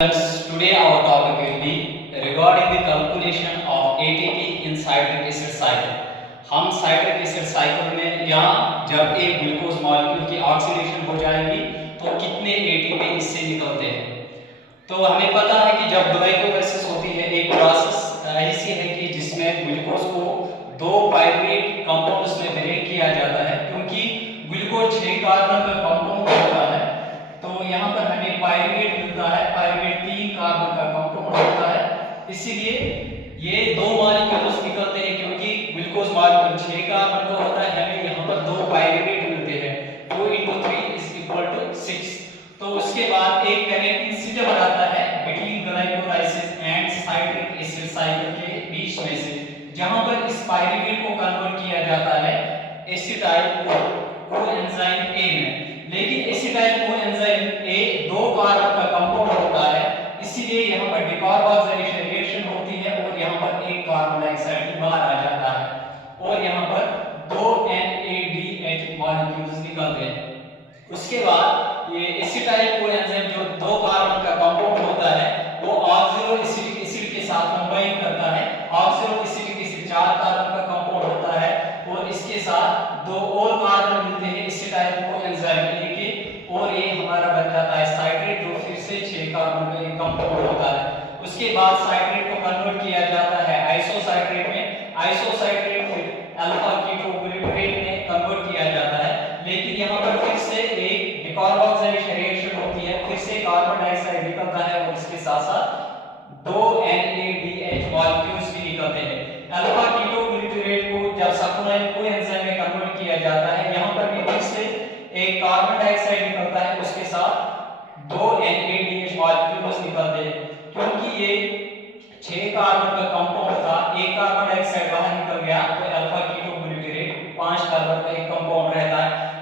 Today our topic will be regarding the calculation of ATP in citric acid cycle. हम citric acid cycle में या जब एक glucose molecule की oxidation हो जाएगी तो कितने ATP इससे निकलते हैं। तो हमें पता है कि जब ग्लाइकोलाइसिस होती है एक प्रोसेस ऐसी है कि जिसमें ग्लूकोज को दो पायरुवेट कंपाउंड्स में ब्रेक किया जाता है, क्योंकि ग्लूकोज 6 कार्बन का कंपाउंड होता है। तो यहाँ पर हमें पायरुवेट मिलता है, पायरुवेट 3 कार्बन का कंपाउंड होता है, इसीलिए ये दो मॉलिक्यूल्स निकलते हैं, क्योंकि ग्लूकोज मॉलिक्यूल 6 कार्बन का होता है, हमें यहाँ पर दो पायरुवेट मिलते हैं, 2 × 3 = 6। तो उसके बाद एक कनेक्टिंग सिस्टम बनाता है between glycolysis and citric acid cycle के बीच में से, जहां पर इस पायरुवेट को कन्वर्ट किया जाता है एसिटाइल कोएंजाइम ए में। लेकिन एसिटाइल कोएंजाइम ए 2 कार्बन का कंपाउंड होता है, इसीलिए यहां पर डिकार्बोक्सिलेशन रिएक्शन होती है और यहां पर एक कार्बन डाइऑक्साइड बाहर आ जाता है और यहां पर 2 NADH मॉलिक्यूल्स निकलते हैं। उसके बाद ये एसिटाइल कोएंजाइम जो 2 कार्बन का कंपाउंड होता है वो ऑक्सिलो एसिटिक एसिड के साथ कंबाइन करता है। ऑक्सिलो एसिटिक एसिड 4 कार्बन का कंपाउंड होता है और इसके साथ 2 और कार्बन मिलते हैं एसिटाइल कोएंजाइम ए के, और ये हमारा बन जाता है साइट्रेट, जो फिर से 6 कार्बन का एक कंपाउंड होता है। उसके बाद साइट्रेट को कन्वर्ट किया जाता है आइसोसाइट्रेट में, आइसोसाइट्रेट फिर अल्फा कीटोग्लिसरेट में कन्वर्ट किया जाता है। लेकिन यहाँ पर फिर से एक डिकार्बोक्सिलेशन रिएक्शन होती है, फिर से कार्बन डाइऑक्साइड निकलता है और इसके साथ-साथ 2 NADH मॉलिक्यूल्स भी निकलते हैं। अल्फा कीटोग्लिसरेट को जब सल्फोनाइल कोएंजाइम में कन्वर्ट किया जाता है, यहाँ पर भी फिर से एक कार्बन डाइऑक्साइड निकलता है, उसके साथ 2 NADH मॉलिक्यूल्स निकलते हैं। क्योंकि ये 6 कार्बन का कंपाउंड था, एक कार्बन डाइऑक्साइड बाहर निकल गया तो